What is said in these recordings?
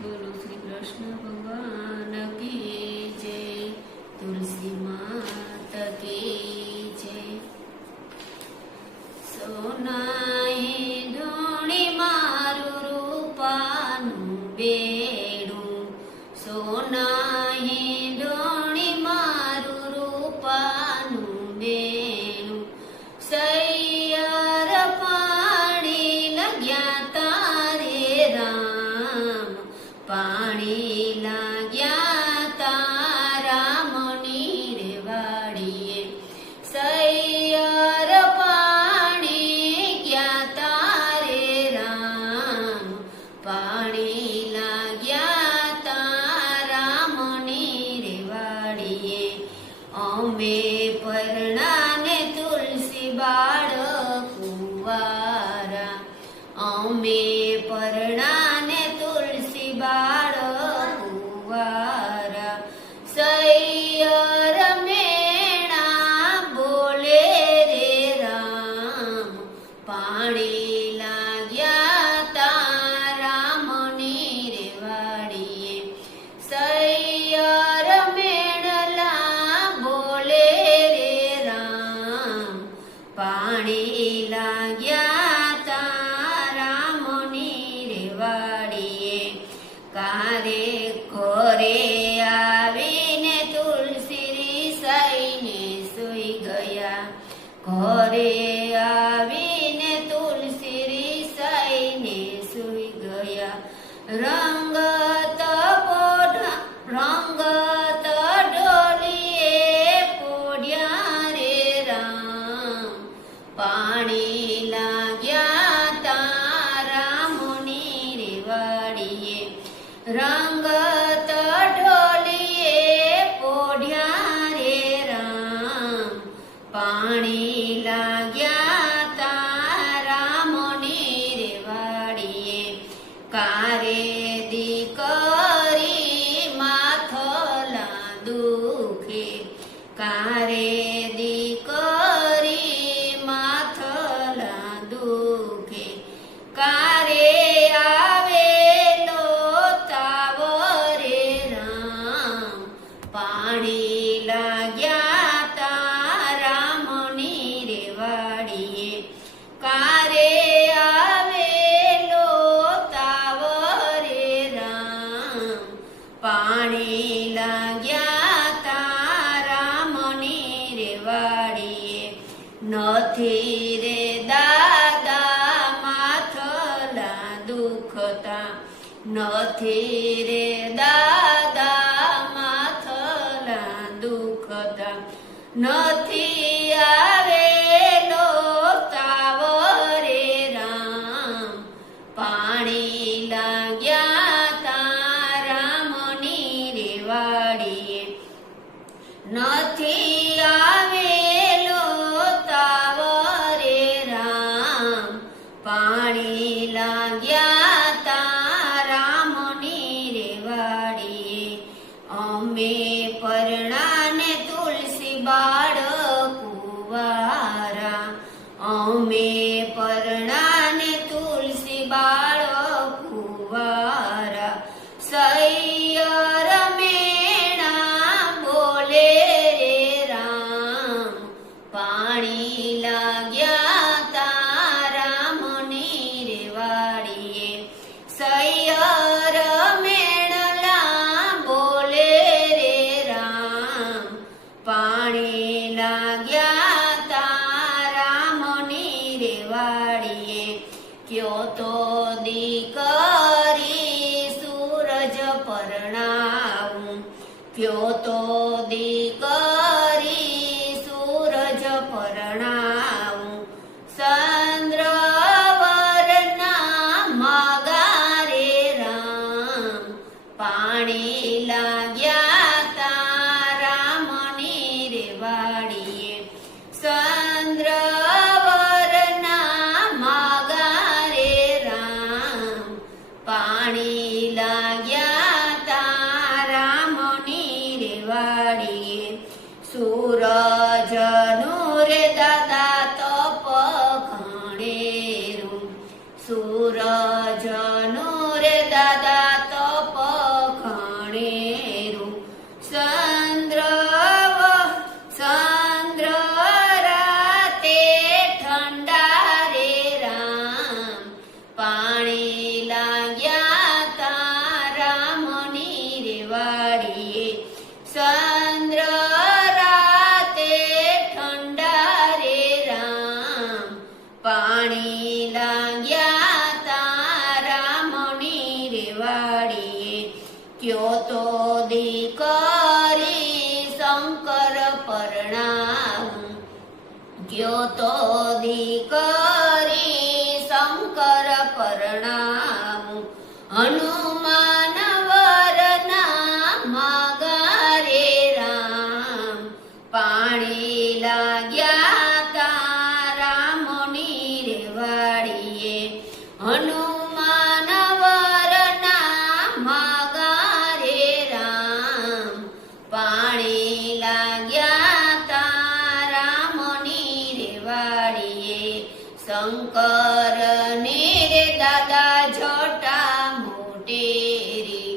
બોલો શ્રી કૃષ્ણ ભગવાન કી જય, તુલસી માતા કી જય. સોનાએ ધૂણી મારું રૂપાનું બેડું, સોનાએ ધૂણી મારું રૂપાનું બેડું, સૈયર પાણી લગ્યા તારે રામ, પાણી લાગ્યા તારા મની રે વાડીએ, સૈયર પાણી ગયા તારે રામ, પાણી લાગ્યા તારા મની રે વાડીએ. અમે પરણાને તુલસી બાળ કુંવારા, અમે પરણાને તુલસી બાળ કુંવારા, સૈયર મેણા બોલે રે રામ, પાણી લાગ્યા તારા મની રે વાડીએ, સૈયર મેણલા બોલે રે રામ, પાણી લાગ્યા તારા મની રે વાડીએ. કારે ઘરે આવીને તુલસી રીસાઈને સૂઈ ગયા, ઘરે આવીને તુલસી રીસાઈને સૂઈ ગયા, રંગત ડોલીએ પોડ્યા રે રામ, પાણી લાગ્યા તારા મની રે વાડીએ, રંગત ઢોલીએ પોઢ્યા રે રામ, પાણી લાગ્યા તારા મની રે વાડીએ. કારે દીકરી માથલા દુખે, કારે દીકરી માથલા દુખે, કારે આવેલો તાવ રે રામ, પાણી લાગ્યા તારા મની રે વાડીએ, કારે આવેલો તાવ રે રામ, પાણી લાગ્યા તારા મની રે વાડીએ. નથી રે દાદા માથલા દુખતા, નથી રે દાદા માથલા દુખતા, નથી આવેલો તાવ રે રામ, પાણી લાગ્યા તારા મની રે વાડીએ, નથી આવેલો તાવ રે રામ, પાણી લાગ્યા તારા મની રે વાડીએ. અમે પરણાને તુલસી બાળ કુંવારા, અમે પરણાને તુલસી બાળ કુંવારા, સૈયર મેણા બોલે રે રામ, પાણી લાગ્યા તારા મની રે વાડીએ, સૈયર મેણલા બોલે રે રામ, પાણી લાગ્યા તારા મની રે વાડીએ. ક્યો તો દીકરી સૂરજ પરણાવું, ક્યો તો દીકરી સૂરજ પરણાવું, ચંદ્રવરના માગા રે રામ, પાણી લાગ્યા તારા મની રે વાડીએ, ચંદ્રવરના માગા રે રામ, તો દીકરી શંકર પરણાવું હનુમાન વરના માગા રે રામ પાણી લાગ્યા તા રામની રે વાડીએ હનુમાન વરના માગા રે રામ પાણી લાગ્યા તા રામની રે વાડીએ શંકર ને રે દાદા જોટા મોટેરી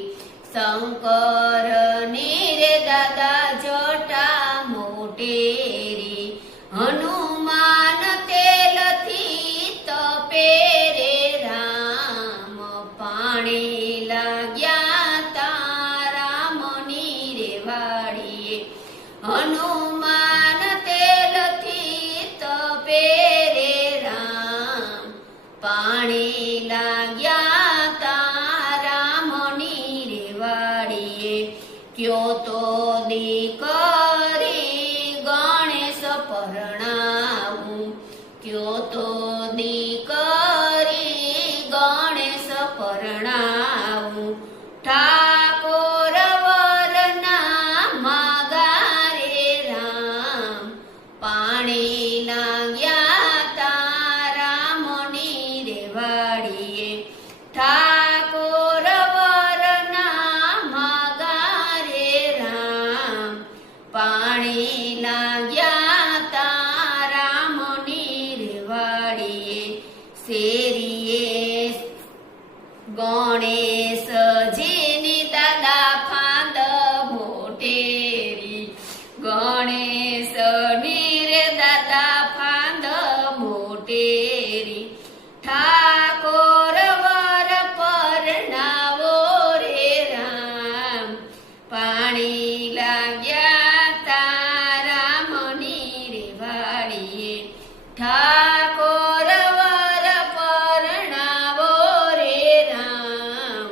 શંકર ને રે દાદા જોટા મોટેરી હનુમાન તેલથી તપે રે રામ પાણી લાગ્યા તા રામની રે વાડીએ હનુમાન તેલથી તપે રે રામ પાણી લાગ્યા તા રામની રે વાડીએ ક્યો તો દીકરી ગણેશ પરણાવું ક્યો તો દીકરી ગણેશ પરણાવું ઠાકોર વરના માગા રે રામ પાણી લાગ્યા તા રામની રે વાડીએ ઠાકોર વરના માગા રે રામ પાણી લાગ્યા તા રામની રે વાડીએ શેરીએ ગણેશજીની દાદા ફાંદ મોટેરી ગણેશની રે દાદા ફાંદ મોટેરી ઠાકોર વર પરણાવો રે રામ પાણી લાગ્યા તા રામની રે વાડીએ ઠાકોર વર પરણાવો રે રામ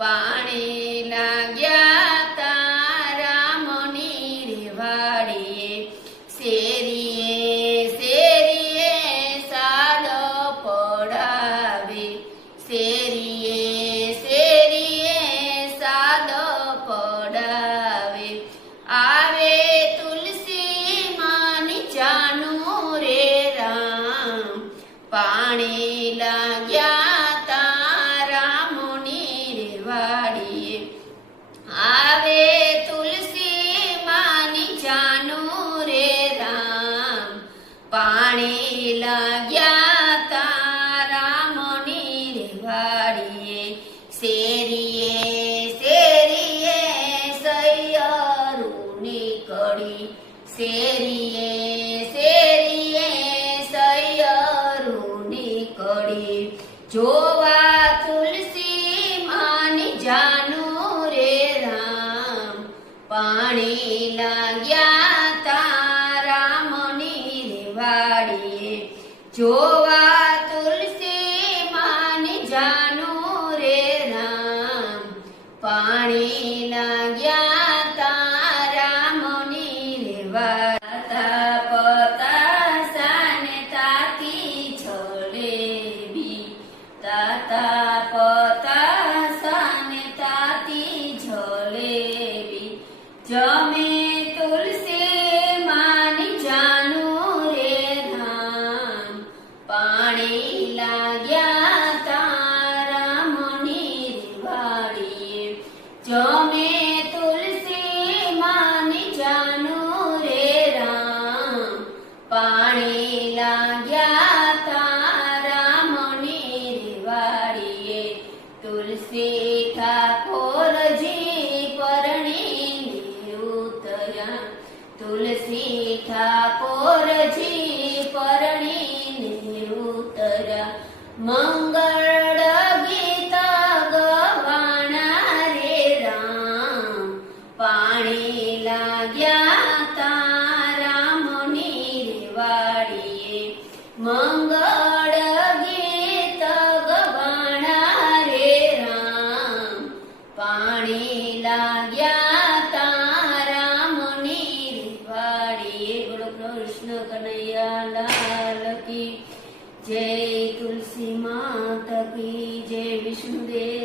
પાણી લાગ્યા તા રામની રે વાડીએ શેરીએ શેરીએ સાદ પડાવે શેરીએ શેરીએ સાદ પડાવે આવે તુલસી માની જાનું રે રામ પાણી લાગ્યા તા રામની રે વાડીએ આવે તુલસી માની જાનું રે રામ પાણી લાગ્યા તા રામની રે વાડીએ શેરીએ શેરીએ સૈયરુની કડી શેરીએ શેરીએ સૈયરુની કડી જોવા તુલસી માની જાનું રે રામ પાણી લાગ્યા તા રામની રે વાડીએ જોવા તુલસી માની જાનું રે રામ પાણી લાગ્યા તા રામની રે વાતા પતાસાને તાતી જલેબી તાતા પતાસાને તાતી જલેબી જમે તુલસી માની જાનું રે રામ પાણી લાગ્યા તા રામની રે વાડીએ જમે તુલસી માની જાનું રે રામ પાણી લાગ્યા તા રામની રે વાડીએ તુલસી ઠાકોરજી પરણીને ઉતર્યા તુલસી ઠાકોરજી પરણીને ઉતર્યા મંગળ ગીત ગવાણા રે રામ પાણી લાગ્યા તા રામની રે વાડીએ મંગળ ગીત ગવાણા રે રામ પાણી લાગ્યા તા રામની રે વાડીએ. બોલો કૃષ્ણ કનૈયા લાલ जय तुलसी माता की जय विष्णुदेव